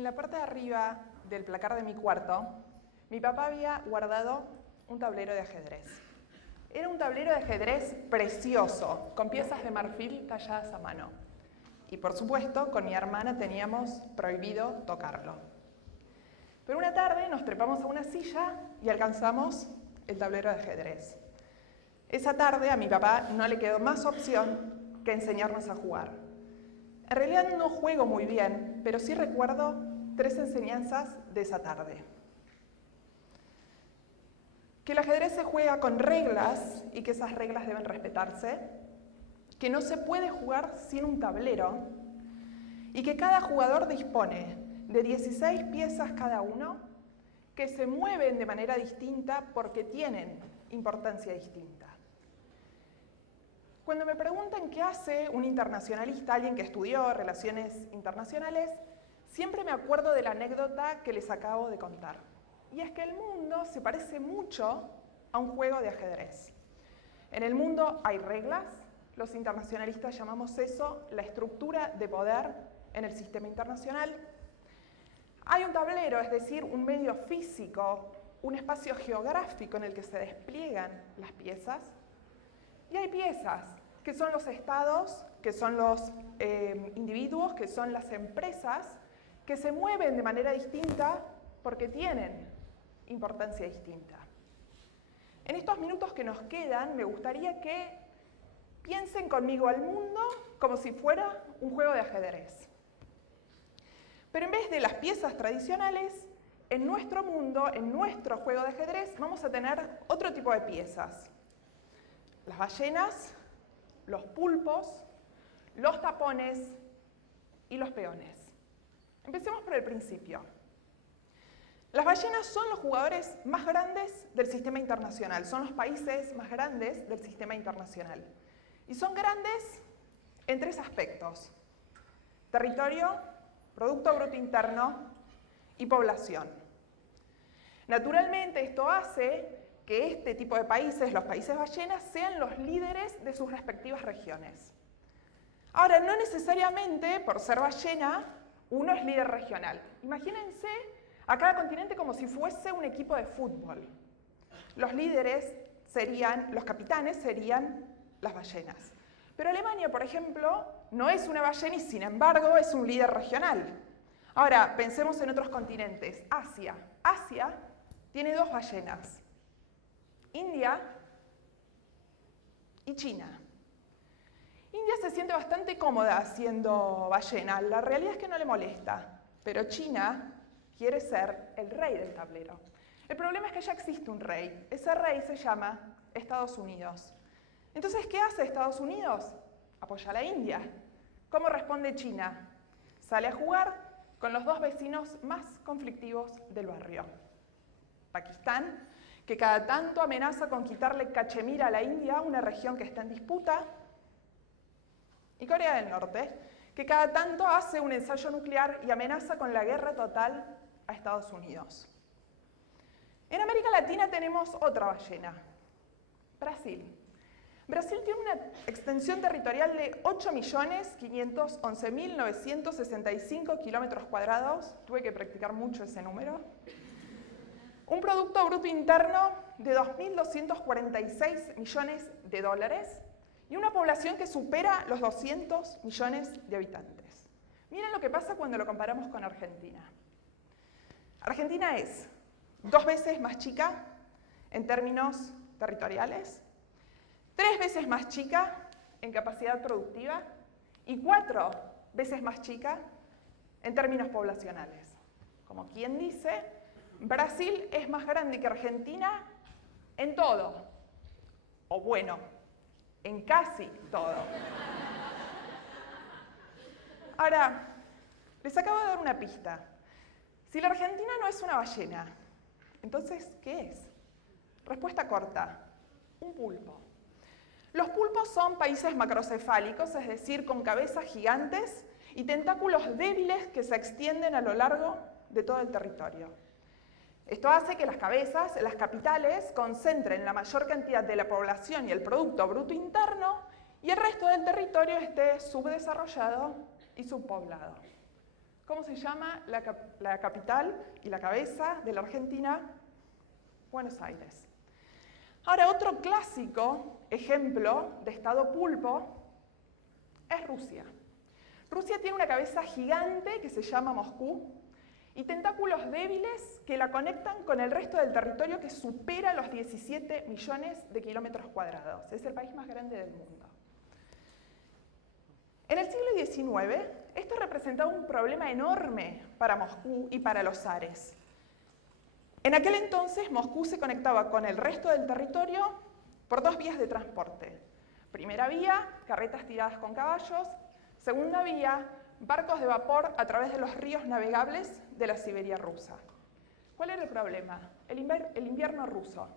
En la parte de arriba del placar de mi cuarto, mi papá había guardado un tablero de ajedrez. Era un tablero de ajedrez precioso, con piezas de marfil talladas a mano. Y por supuesto, con mi hermana teníamos prohibido tocarlo. Pero una tarde nos trepamos a una silla y alcanzamos el tablero de ajedrez. Esa tarde a mi papá no le quedó más opción que enseñarnos a jugar. En realidad no juego muy bien, pero sí recuerdo 3 enseñanzas de esa tarde. Que el ajedrez se juega con reglas y que esas reglas deben respetarse, que no se puede jugar sin un tablero y que cada jugador dispone de 16 piezas cada uno que se mueven de manera distinta porque tienen importancia distinta. Cuando me preguntan qué hace un internacionalista, alguien que estudió relaciones internacionales, siempre me acuerdo de la anécdota que les acabo de contar. Y es que el mundo se parece mucho a un juego de ajedrez. En el mundo hay reglas, los internacionalistas llamamos eso la estructura de poder en el sistema internacional. Hay un tablero, es decir, un medio físico, un espacio geográfico en el que se despliegan las piezas. Y hay piezas, que son los estados, que son los individuos, que son las empresas, que se mueven de manera distinta porque tienen importancia distinta. En estos minutos que nos quedan, me gustaría que piensen conmigo al mundo como si fuera un juego de ajedrez. Pero en vez de las piezas tradicionales, en nuestro mundo, en nuestro juego de ajedrez, vamos a tener otro tipo de piezas. Las ballenas, los pulpos, los tapones y los peones. Empecemos por el principio. Las ballenas son los jugadores más grandes del sistema internacional, son los países más grandes del sistema internacional. Y son grandes en 3 aspectos: territorio, Producto Bruto Interno y población. Naturalmente, esto hace que este tipo de países, los países ballenas, sean los líderes de sus respectivas regiones. Ahora, no necesariamente por ser ballena, uno es líder regional. Imagínense a cada continente como si fuese un equipo de fútbol. Los líderes serían, los capitanes serían las ballenas. Pero Alemania, por ejemplo, no es una ballena y sin embargo es un líder regional. Ahora, pensemos en otros continentes. Asia. Asia tiene 2 ballenas. India y China. India se siente bastante cómoda siendo ballena. La realidad es que no le molesta. Pero China quiere ser el rey del tablero. El problema es que ya existe un rey. Ese rey se llama Estados Unidos. Entonces, ¿qué hace Estados Unidos? Apoya a la India. ¿Cómo responde China? Sale a jugar con los 2 vecinos más conflictivos del barrio. Pakistán, que cada tanto amenaza con quitarle Cachemira a la India, una región que está en disputa. Y Corea del Norte, que cada tanto hace un ensayo nuclear y amenaza con la guerra total a Estados Unidos. En América Latina tenemos otra ballena, Brasil. Brasil tiene una extensión territorial de 8.511.965 kilómetros cuadrados. Tuve que practicar mucho ese número. Un Producto Bruto Interno de 2.246 millones de dólares y una población que supera los 200 millones de habitantes. Miren lo que pasa cuando lo comparamos con Argentina. Argentina es 2 veces más chica en términos territoriales, 3 veces más chica en capacidad productiva y 4 veces más chica en términos poblacionales. Como quien dice, Brasil es más grande que Argentina en todo, o bueno, en casi todo. Ahora, les acabo de dar una pista. Si la Argentina no es una ballena, entonces, ¿qué es? Respuesta corta, un pulpo. Los pulpos son países macrocefálicos, es decir, con cabezas gigantes y tentáculos débiles que se extienden a lo largo de todo el territorio. Esto hace que las cabezas, las capitales, concentren la mayor cantidad de la población y el Producto Bruto Interno y el resto del territorio esté subdesarrollado y subpoblado. ¿Cómo se llama la capital y la cabeza de la Argentina? Buenos Aires. Ahora, otro clásico ejemplo de estado pulpo es Rusia. Rusia tiene una cabeza gigante que se llama Moscú y tentáculos débiles que la conectan con el resto del territorio que supera los 17 millones de kilómetros cuadrados. Es el país más grande del mundo. En el siglo XIX, esto representaba un problema enorme para Moscú y para los zares. En aquel entonces, Moscú se conectaba con el resto del territorio por dos vías de transporte. Primera vía, carretas tiradas con caballos. Segunda vía, barcos de vapor a través de los ríos navegables de la Siberia rusa. ¿Cuál era el problema? El invierno ruso.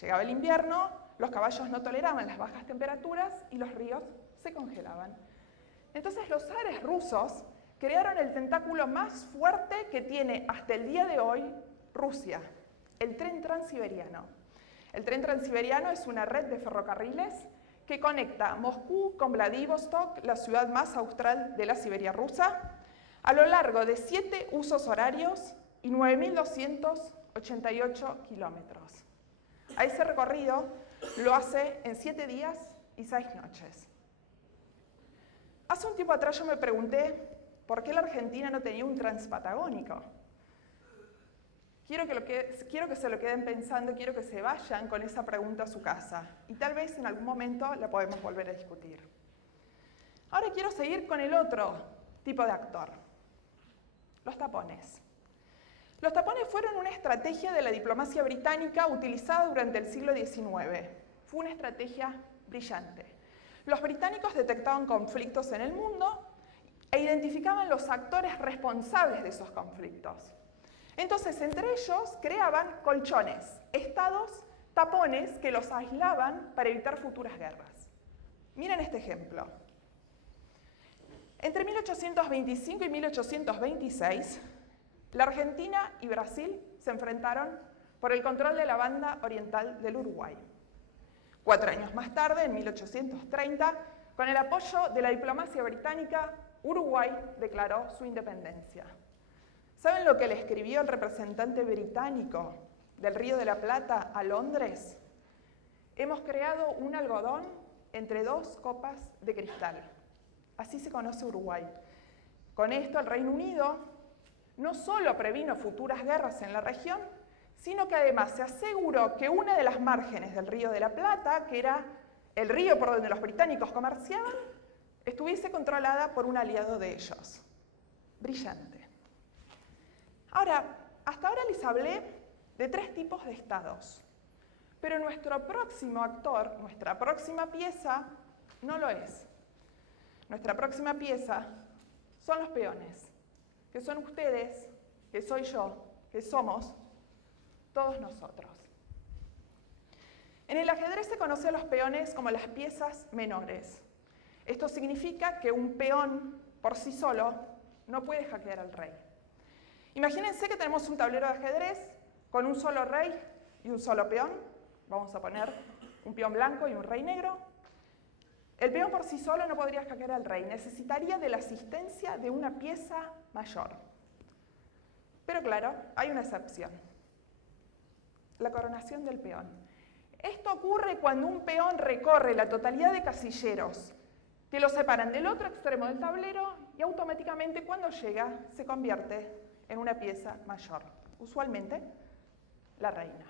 Llegaba el invierno, los caballos no toleraban las bajas temperaturas y los ríos se congelaban. Entonces los zares rusos crearon el tentáculo más fuerte que tiene hasta el día de hoy Rusia, el tren transiberiano. El tren transiberiano es una red de ferrocarriles que conecta Moscú con Vladivostok, la ciudad más austral de la Siberia rusa, a lo largo de 7 usos horarios y 9.288 kilómetros. A ese recorrido lo hace en 7 días y 6 noches. Hace un tiempo atrás yo me pregunté por qué la Argentina no tenía un transpatagónico. Quiero que se lo queden pensando, quiero que se vayan con esa pregunta a su casa. Y tal vez en algún momento la podemos volver a discutir. Ahora quiero seguir con el otro tipo de actor. Los tapones. Los tapones fueron una estrategia de la diplomacia británica utilizada durante el siglo XIX. Fue una estrategia brillante. Los británicos detectaban conflictos en el mundo e identificaban los actores responsables de esos conflictos. Entonces, entre ellos, creaban colchones, estados, tapones que los aislaban para evitar futuras guerras. Miren este ejemplo. Entre 1825 y 1826, la Argentina y Brasil se enfrentaron por el control de la banda oriental del Uruguay. 4 años más tarde, en 1830, con el apoyo de la diplomacia británica, Uruguay declaró su independencia. ¿Saben lo que le escribió el representante británico del Río de la Plata a Londres? Hemos creado un algodón entre 2 copas de cristal. Así se conoce Uruguay. Con esto el Reino Unido no solo previno futuras guerras en la región, sino que además se aseguró que una de las márgenes del Río de la Plata, que era el río por donde los británicos comerciaban, estuviese controlada por un aliado de ellos. Brillante. Ahora, hasta ahora les hablé de 3 tipos de estados, pero nuestro próximo actor, nuestra próxima pieza, no lo es. Nuestra próxima pieza son los peones, que son ustedes, que soy yo, que somos todos nosotros. En el ajedrez se conoce a los peones como las piezas menores. Esto significa que un peón por sí solo no puede hackear al rey. Imagínense que tenemos un tablero de ajedrez con un solo rey y un solo peón. Vamos a poner un peón blanco y un rey negro. El peón por sí solo no podría hackear al rey, necesitaría de la asistencia de una pieza mayor. Pero claro, hay una excepción. La coronación del peón. Esto ocurre cuando un peón recorre la totalidad de casilleros que lo separan del otro extremo del tablero y automáticamente cuando llega se convierte en una pieza mayor, usualmente la reina.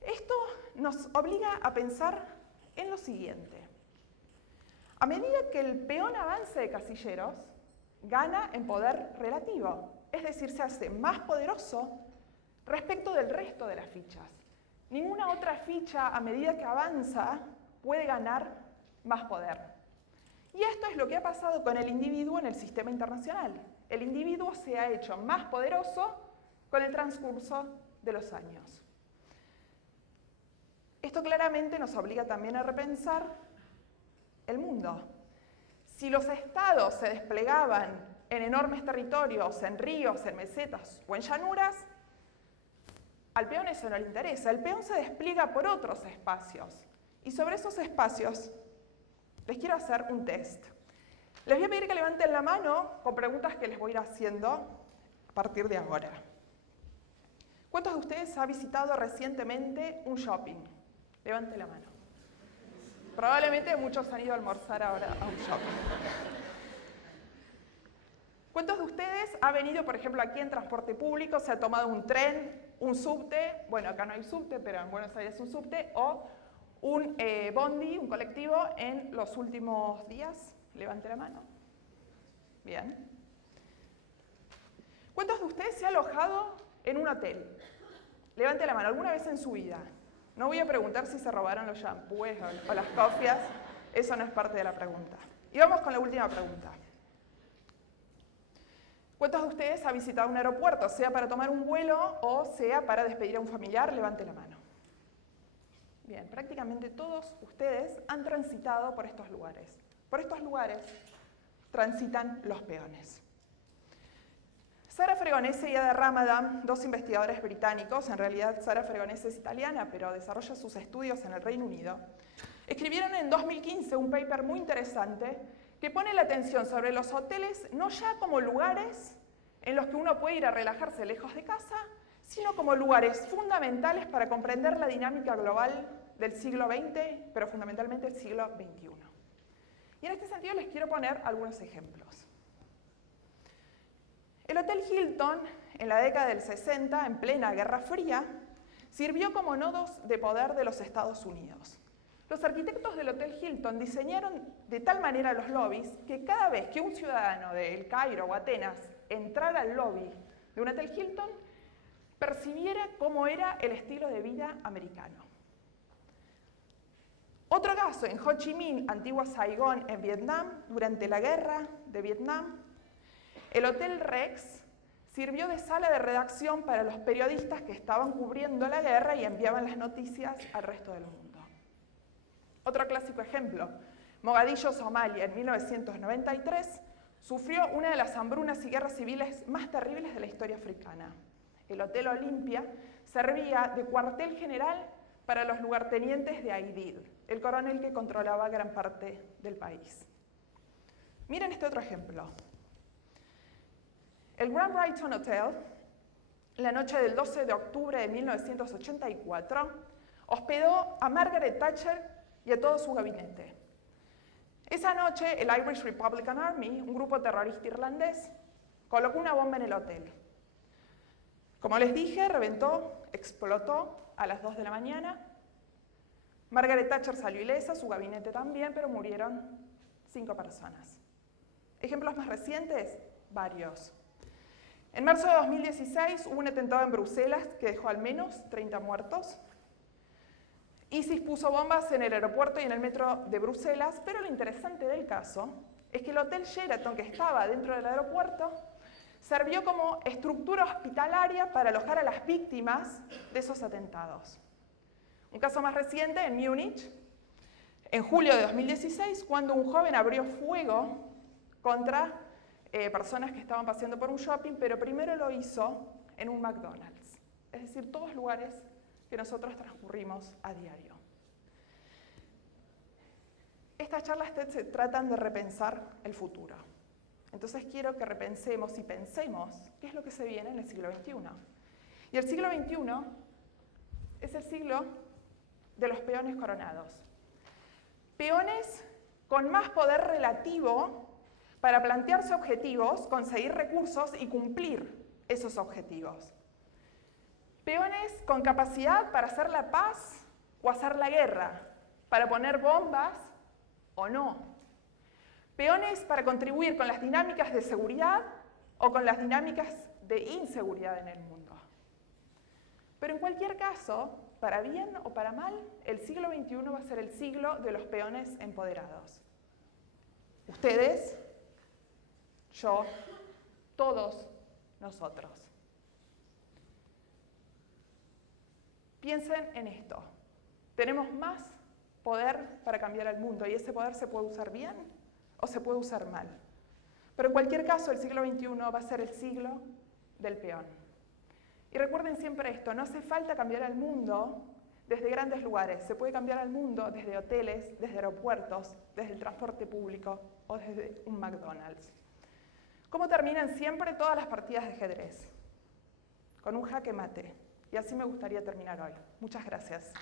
Esto nos obliga a pensar en lo siguiente. A medida que el peón avance de casilleros, gana en poder relativo, es decir, se hace más poderoso respecto del resto de las fichas. Ninguna otra ficha, a medida que avanza, puede ganar más poder. Y esto es lo que ha pasado con el individuo en el sistema internacional. El individuo se ha hecho más poderoso con el transcurso de los años. Esto claramente nos obliga también a repensar el mundo. Si los estados se desplegaban en enormes territorios, en ríos, en mesetas o en llanuras, al peón eso no le interesa. El peón se despliega por otros espacios. Y sobre esos espacios les quiero hacer un test. Les voy a pedir que levanten la mano con preguntas que les voy a ir haciendo a partir de ahora. ¿Cuántos de ustedes han visitado recientemente un shopping? Levanten la mano. Probablemente muchos han ido a almorzar ahora a un shopping. ¿Cuántos de ustedes han venido, por ejemplo, aquí en transporte público, se ha tomado un tren, un subte, bueno, acá no hay subte, pero en Buenos Aires un subte, o un bondi, un colectivo, en los últimos días? Levante la mano. Bien. ¿Cuántos de ustedes se han alojado en un hotel? Levante la mano, ¿alguna vez en su vida? No voy a preguntar si se robaron los shampoos o las cofias, eso no es parte de la pregunta. Y vamos con la última pregunta. ¿Cuántos de ustedes han visitado un aeropuerto, sea para tomar un vuelo o sea para despedir a un familiar? Levante la mano. Bien, prácticamente todos ustedes han transitado por estos lugares. Por estos lugares transitan los peones. Sara Fregonese y Ada Ramadan, dos investigadores británicos, en realidad Sara Fregonese es italiana, pero desarrolla sus estudios en el Reino Unido, escribieron en 2015 un paper muy interesante que pone la atención sobre los hoteles no ya como lugares en los que uno puede ir a relajarse lejos de casa, sino como lugares fundamentales para comprender la dinámica global del siglo XX, pero fundamentalmente el siglo XXI. Y en este sentido les quiero poner algunos ejemplos. El Hotel Hilton, en la década del 60, en plena Guerra Fría, sirvió como nodos de poder de los Estados Unidos. Los arquitectos del Hotel Hilton diseñaron de tal manera los lobbies que cada vez que un ciudadano de El Cairo o Atenas entrara al lobby de un Hotel Hilton, percibiera cómo era el estilo de vida americano. Otro caso, en Ho Chi Minh, antigua Saigón, en Vietnam, durante la guerra de Vietnam, el Hotel Rex sirvió de sala de redacción para los periodistas que estaban cubriendo la guerra y enviaban las noticias al resto del mundo. Otro clásico ejemplo, Mogadiscio, Somalia, en 1993, sufrió una de las hambrunas y guerras civiles más terribles de la historia africana. El Hotel Olimpia servía de cuartel general para los lugartenientes de Aidid, el coronel que controlaba gran parte del país. Miren este otro ejemplo. El Grand Brighton Hotel, la noche del 12 de octubre de 1984, hospedó a Margaret Thatcher y a todo su gabinete. Esa noche, el Irish Republican Army, un grupo terrorista irlandés, colocó una bomba en el hotel. Como les dije, reventó, explotó a las 2 de la mañana. Margaret Thatcher salió ilesa, su gabinete también, pero murieron 5 personas. ¿Ejemplos más recientes? Varios. En marzo de 2016 hubo un atentado en Bruselas que dejó al menos 30 muertos. ISIS puso bombas en el aeropuerto y en el metro de Bruselas, pero lo interesante del caso es que el Hotel Sheraton, que estaba dentro del aeropuerto, sirvió como estructura hospitalaria para alojar a las víctimas de esos atentados. Un caso más reciente en Múnich, en julio de 2016, cuando un joven abrió fuego contra personas que estaban paseando por un shopping, pero primero lo hizo en un McDonald's. Es decir, todos lugares que nosotros transcurrimos a diario. Estas charlas se tratan de repensar el futuro. Entonces quiero que repensemos y pensemos qué es lo que se viene en el siglo XXI. Y el siglo XXI es el siglo de los peones coronados. Peones con más poder relativo para plantearse objetivos, conseguir recursos y cumplir esos objetivos. Peones con capacidad para hacer la paz o hacer la guerra, para poner bombas o no. Peones para contribuir con las dinámicas de seguridad o con las dinámicas de inseguridad en el mundo. Pero en cualquier caso, para bien o para mal, el siglo XXI va a ser el siglo de los peones empoderados. Ustedes, yo, todos nosotros. Piensen en esto. Tenemos más poder para cambiar el mundo y ese poder se puede usar bien o se puede usar mal. Pero en cualquier caso, el siglo XXI va a ser el siglo del peón. Y recuerden siempre esto, no hace falta cambiar el mundo desde grandes lugares. Se puede cambiar al mundo desde hoteles, desde aeropuertos, desde el transporte público o desde un McDonald's. ¿Cómo terminan siempre todas las partidas de ajedrez? Con un jaque mate. Y así me gustaría terminar hoy. Muchas gracias.